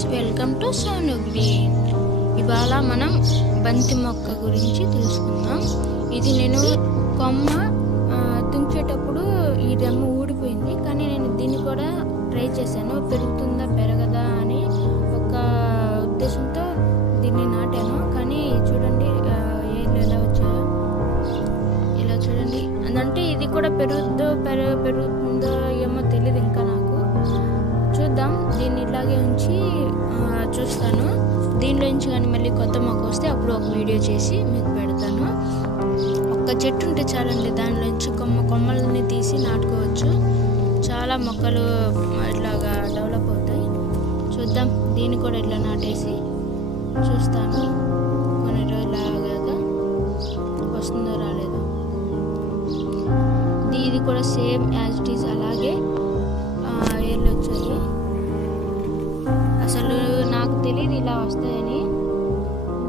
Friends, welcome to Sonu green. ఇవాళ మనం బంతి మొక్క గురించి తెలుసుకుందాం. ఇది నేను కొమ్మ తుంచేటప్పుడు ఈ రెమ్మ ఊడిపోయింది, కానీ నేను దీన్ని కూడా ట్రై చేశాను. పెరుగుతుందా పెరగదా అని ఒక ఉద్దేశంతో దీన్ని నాటాను. కానీ చూడండి ఏళ్ళు ఎలా వచ్చాయో, ఇలా చూడండి. అదంటే ఇది కూడా పెరుగుతుందో ఏమో తెలియదు ఇంకా నాకు. చూద్దాం, దీన్ని ఇలాగే ఉంచి చూస్తాను. దీనిలో నుంచి కానీ మళ్ళీ కొత్త మొక్క వస్తే అప్పుడు ఒక వీడియో చేసి మీకు పెడతాను. ఒక్క చెట్టు ఉంటే చాలండి, దానిలోంచి కొమ్మల్ని తీసి నాటుకోవచ్చు. చాలా మొక్కలు ఇట్లాగా డెవలప్ అవుతాయి. చూద్దాం, దీన్ని కూడా ఇట్లా నాటేసి చూస్తాను. కొన్ని రోజులు ఆగాక వస్తుందో రాలేదో. ఇది కూడా సేమ్ యాజ్ ఇట్ ఈజ్ అలాగే ఏళ్ళు వచ్చాయి. అసలు నాకు తెలియదు ఇలా వస్తాయని,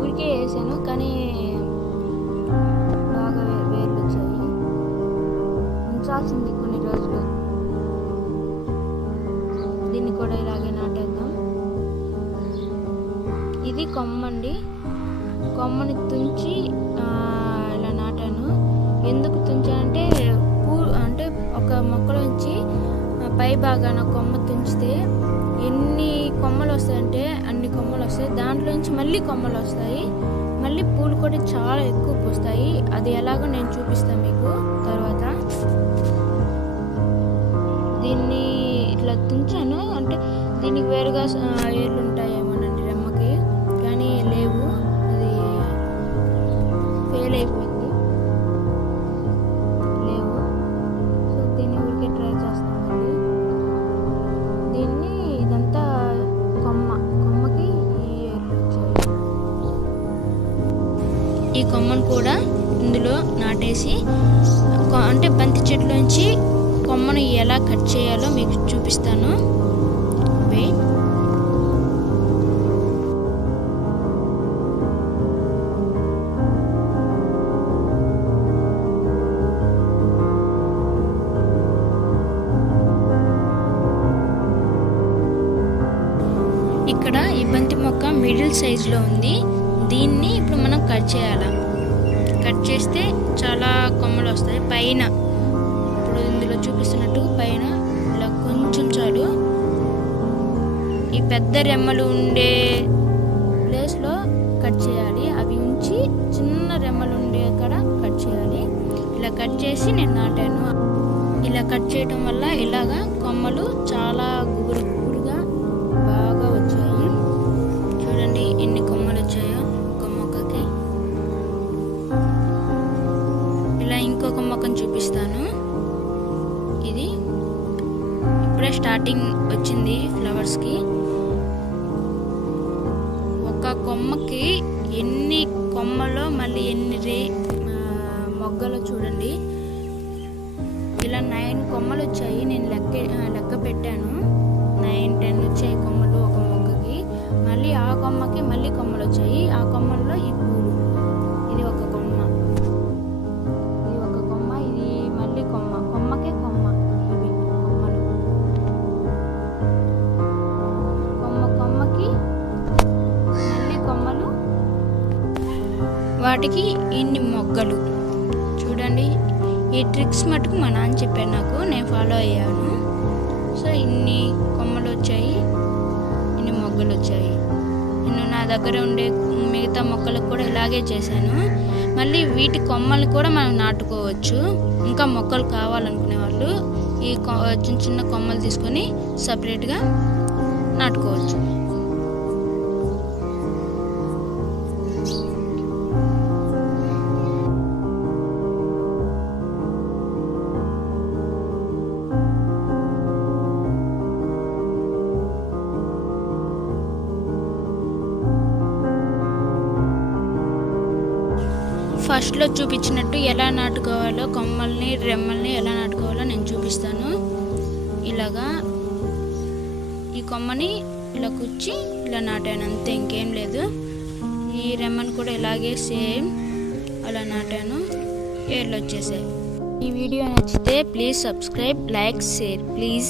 ఊరికే వేసాను, కానీ బాగా వేర్లు వచ్చాయి. ఉంచాల్సింది కొన్ని రోజులు. దీన్ని కూడా ఇలాగే నాటేద్దాం. ఇది కొమ్మండి, కొమ్మని తుంచి ఇలా నాటాను. ఎందుకు తుంచానంటే అంటే ఒక మొక్కలోంచి పై భాగాన కొమ్మ తుంచితే ఎన్ని కొమ్మలు వస్తాయంటే అన్ని కొమ్మలు వస్తాయి. దాంట్లోంచి మళ్ళీ కొమ్మలు వస్తాయి, మళ్ళీ పూలు కూడా చాలా ఎక్కువ పూస్తాయి. అది ఎలాగో నేను చూపిస్తాను మీకు తర్వాత. దీన్ని ఇట్లా తుంచాను అంటే దీనికి వేరుగా ఏళ్ళు ఉంటాయేమోనండి రెమ్మకి, కానీ లేవు. అది ఫెయిల్ అయిపోయింది, లేవు. సో దీన్ని ఊరికే ట్రై చేస్తామండి. దీన్ని ఇదంతా కొమ్మకి ఈ ఏళ్ళు వచ్చాయి. ఈ కొమ్మను కూడా ఇందులో నాటేసి అంటే బంతి చెట్లోంచి కొమ్మను ఎలా కట్ చేయాలో మీకు చూపిస్తాను. ఇక్కడ ఈ బంతి మొక్క మిడిల్ సైజులో ఉంది. దీన్ని ఇప్పుడు మనం కట్ చేయాలి. కట్ చేస్తే చాలా కొమ్మలు వస్తాయి పైన. ఇప్పుడు ఇందులో చూపిస్తున్నట్టు పైన ఇలా కొంచెం చాలు. ఈ పెద్ద రెమ్మలు ఉండే ప్లేస్లో కట్ చేయాలి. అవి ఉంచి చిన్న రెమ్మలు ఉండే కాడ కట్ చేయాలి. ఇలా కట్ చేసి నేను నాటాను. ఇలా కట్ చేయడం వల్ల ఇలాగా కొమ్మలు చాలా గుబురుగా బాగా వచ్చాయి. చూడండి ఎన్ని కొమ్మలు వచ్చాయో ఒక మొక్కకి. ఇలా ఇంకొక మొక్కను చూపిస్తాను. ఇది ఇప్పుడే స్టార్టింగ్ వచ్చింది ఫ్లవర్స్కి. ఒక కొమ్మకి ఎన్ని కొమ్మలో మళ్ళీ ఎన్ని మొగ్గలో చూడండి. ఇలా 9 కొమ్మలు వచ్చాయి. నేను లెక్క పెట్టాను. 9-10 వచ్చాయి కొమ్మలు ఒక మొక్కకి. మళ్ళీ ఆ కొమ్మకి మళ్ళీ కొమ్మలు వచ్చాయి. ఆ కొమ్మల్లో ఈ పూలు. ఇది ఒక కొమ్మ, ఇది ఒక కొమ్మ, ఇది మళ్ళీ కొమ్మకే కొమ్మ. ఇవి కొమ్మలు కొమ్మకి మళ్ళీ కొమ్మలు, వాటికి ఇన్ని మొగ్గలు. చూడండి, ఈ ట్రిక్స్ మటుకు మా నాన్న చెప్పారు నాకు, నేను ఫాలో అయ్యాను. సో ఇన్ని కొమ్మలు వచ్చాయి, ఇన్ని మొగ్గలు వచ్చాయి. నేను నా దగ్గర ఉండే మిగతా మొక్కలకు కూడా ఇలాగే చేశాను. మళ్ళీ వీటి కొమ్మలు కూడా మనం నాటుకోవచ్చు. ఇంకా మొక్కలు కావాలనుకునే వాళ్ళు ఈ చిన్న చిన్న కొమ్మలు తీసుకొని సపరేట్గా నాటుకోవచ్చు. ఫస్ట్లో చూపించినట్టు ఎలా నాటుకోవాలో, కొమ్మల్ని రెమ్మల్ని ఎలా నాటుకోవాలో నేను చూపిస్తాను. ఇలాగా ఈ కొమ్మని ఇలా కుచ్చి ఇలా నాటాను, అంతే, ఇంకేం లేదు. ఈ రెమ్మను కూడా ఇలాగే సేమ్ అలా నాటాను. ఏళ్ళు వచ్చేసాయి. ఈ వీడియో నచ్చితే please subscribe, like, share please.